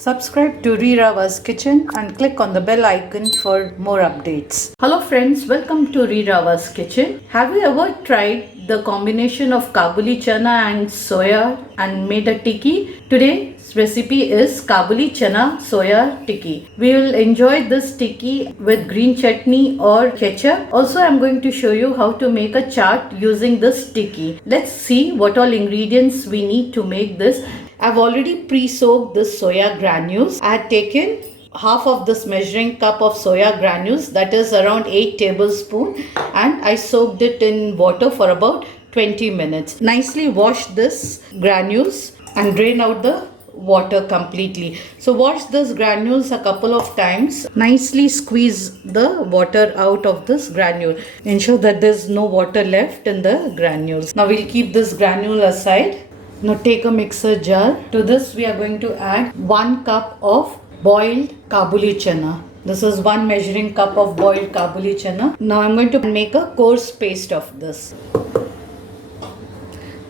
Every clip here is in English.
Subscribe to Rirava's kitchen and click on the bell icon for more updates. Hello friends, welcome to Rirava's kitchen. Have you ever tried the combination of Kabuli Chana and Soya and made a tikki? Today's recipe is Kabuli Chana Soya Tikki. We will enjoy this tikki with green chutney or ketchup. Also, I am going to show you how to make a chaat using this tikki. Let's see what all ingredients we need to make this. I've already pre-soaked this soya granules. I had taken half of this measuring cup of soya granules, that is around 8 tablespoons, and I soaked it in water for about 20 minutes. Nicely wash this granules and drain out the water completely. So wash this granules a couple of times. Nicely squeeze the water out of this granule. Ensure that there's no water left in the granules. Now we'll keep this granule aside. Now take a mixer jar. To this we are going to add 1 cup of boiled Kabuli Chana. This is 1 measuring cup of boiled Kabuli Chana. Now I'm going to make a coarse paste of this.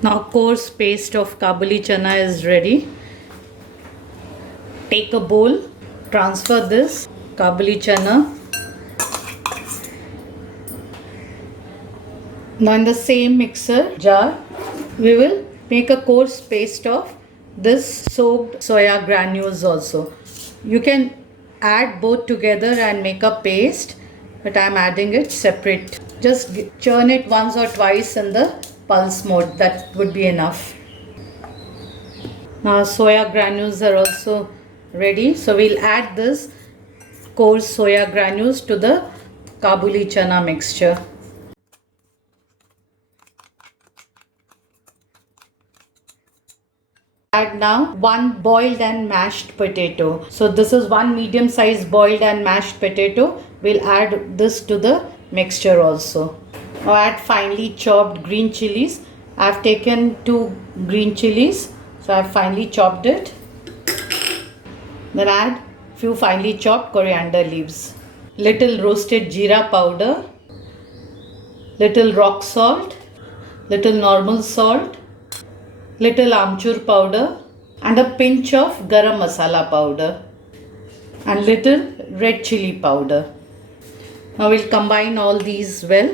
Now coarse paste of Kabuli Chana is ready. Take a bowl, transfer this Kabuli Chana. Now in the same mixer jar we will make a coarse paste of this soaked soya granules also. You can add both together and make a paste, but I am adding it separate. Just churn it once or twice in the pulse mode. That would be enough. Now soya granules are also ready. So we'll add this coarse soya granules to the Kabuli Chana mixture. Add now 1 boiled and mashed potato. So this is 1 medium size boiled and mashed potato. We'll add this to the mixture also. Now add finely chopped green chilies. I've taken 2 green chilies, so I've finely chopped it. Then add few finely chopped coriander leaves. Little roasted jeera powder. Little rock salt. Little normal salt. Little Amchur Powder and a pinch of Garam Masala powder and little red chilli powder. Now we'll combine all these well.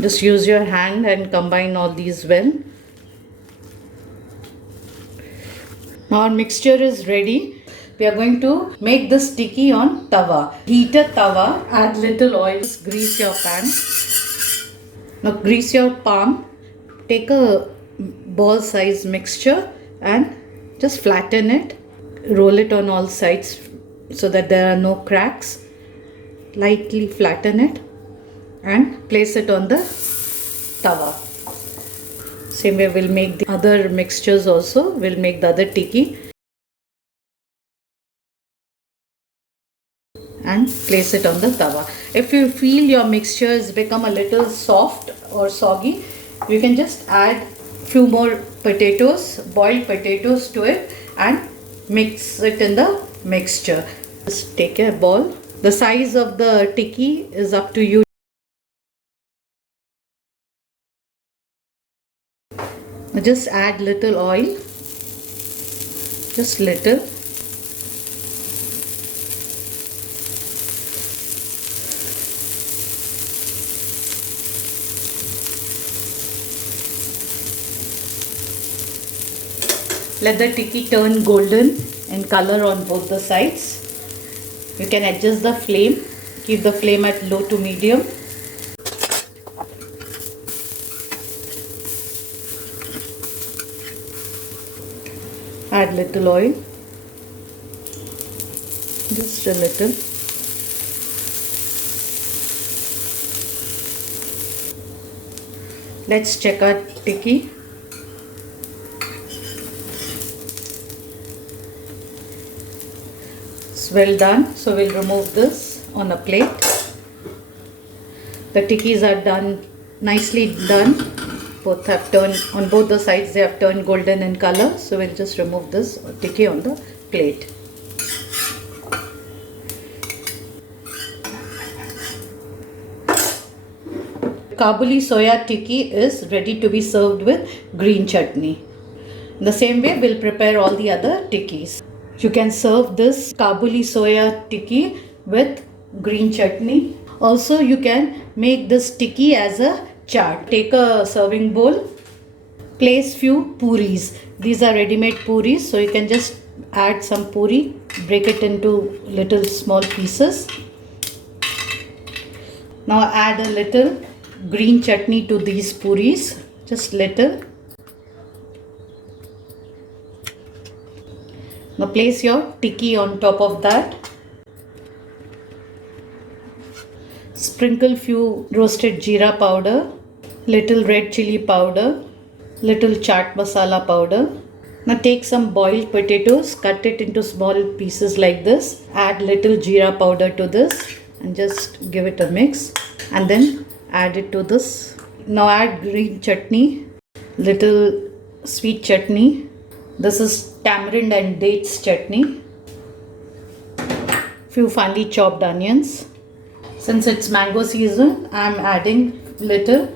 Just use your hand and combine all these well. Now our mixture is ready. We are going to make this tikki on tawa. Heat a tawa, add little oil, grease your pan. Now grease your palm. Take a ball size mixture and just flatten it. Roll it on all sides so that there are no cracks. Lightly flatten it and place it on the tawa. Same way we'll make the other mixtures also. We'll make the other tikki. And place it on the tawa. If you feel your mixture has become a little soft or soggy, you can just add few more potatoes, boiled potatoes to it and mix it in the mixture. Just take a ball. The size of the tikki is up to you. Just add little oil, just little. Let the tikki turn golden in color on both the sides. You can adjust the flame. Keep the flame at low to medium. Add little oil. Just a little. Let's check our tikki. Well done. So we'll remove this on a plate. The tikkis are done, nicely done. Both have turned, on both the sides they have turned golden in color. So we'll just remove this tikki on the plate. Kabuli Soya Tikki is ready to be served with green chutney. In the same way, we'll prepare all the other tikkis. You can serve this Kabuli Soya Tikki with green chutney. Also, you can make this tikki as a chaat. Take a serving bowl, place few puris. These are ready-made puris, so you can just add some puri, break it into little small pieces. Now add a little green chutney to these puris, just little. Now place your tikki on top of that. Sprinkle few roasted jeera powder, little red chilli powder, little chaat masala powder. Now take some boiled potatoes, cut it into small pieces like this. Add little jeera powder to this and just give it a mix, and then add it to this. Now add green chutney, little sweet chutney. This is tamarind and dates chutney. Few finely chopped onions. Since it's mango season, I am adding little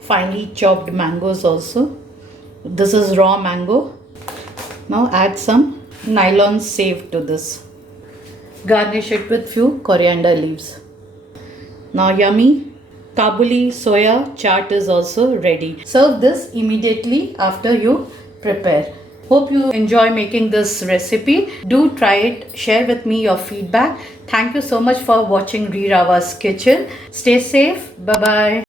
finely chopped mangoes also. This is raw mango. Now add some Nylon Sev to this. Garnish it with few coriander leaves. Now yummy Kabuli Soya Chaat is also ready. Serve this immediately after you prepare. Hope you enjoy making this recipe. Do try it. Share with me your feedback. Thank you so much for watching Rirava's Kitchen. Stay safe. Bye-bye.